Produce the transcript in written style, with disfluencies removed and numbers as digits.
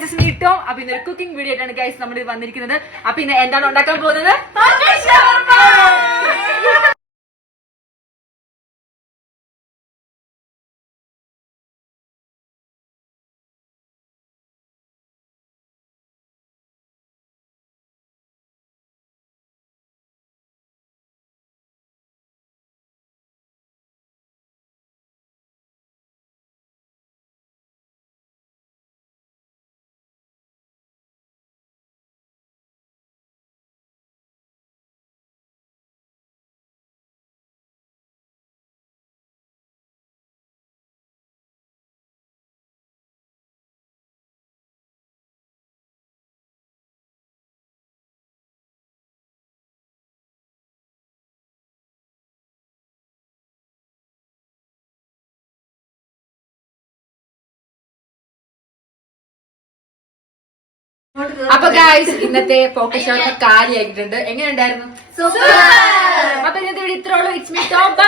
ഗൈസ് മീട്ടോ. അപ്പൊ ഇന്നൊരു കുക്കിംഗ് വീഡിയോ ആയിട്ടാണ് ഗൈസ് നമ്മൾ വന്നിരിക്കുന്നത്. അപ്പൊ ഇന്ന് എന്താണ് ഉണ്ടാക്കാൻ പോകുന്നത്? അപ്പൊ ഗൈസ് ഇന്നത്തെ പോക്കറ്റ് ഷോട്ട് കാര്യമാക്കിയിട്ടുണ്ട്. എങ്ങനെയുണ്ടായിരുന്നു? അപ്പൊ ഇന്നത്തെ വീഡിയോ ഇത്രയുള്ളൂ. It's me top.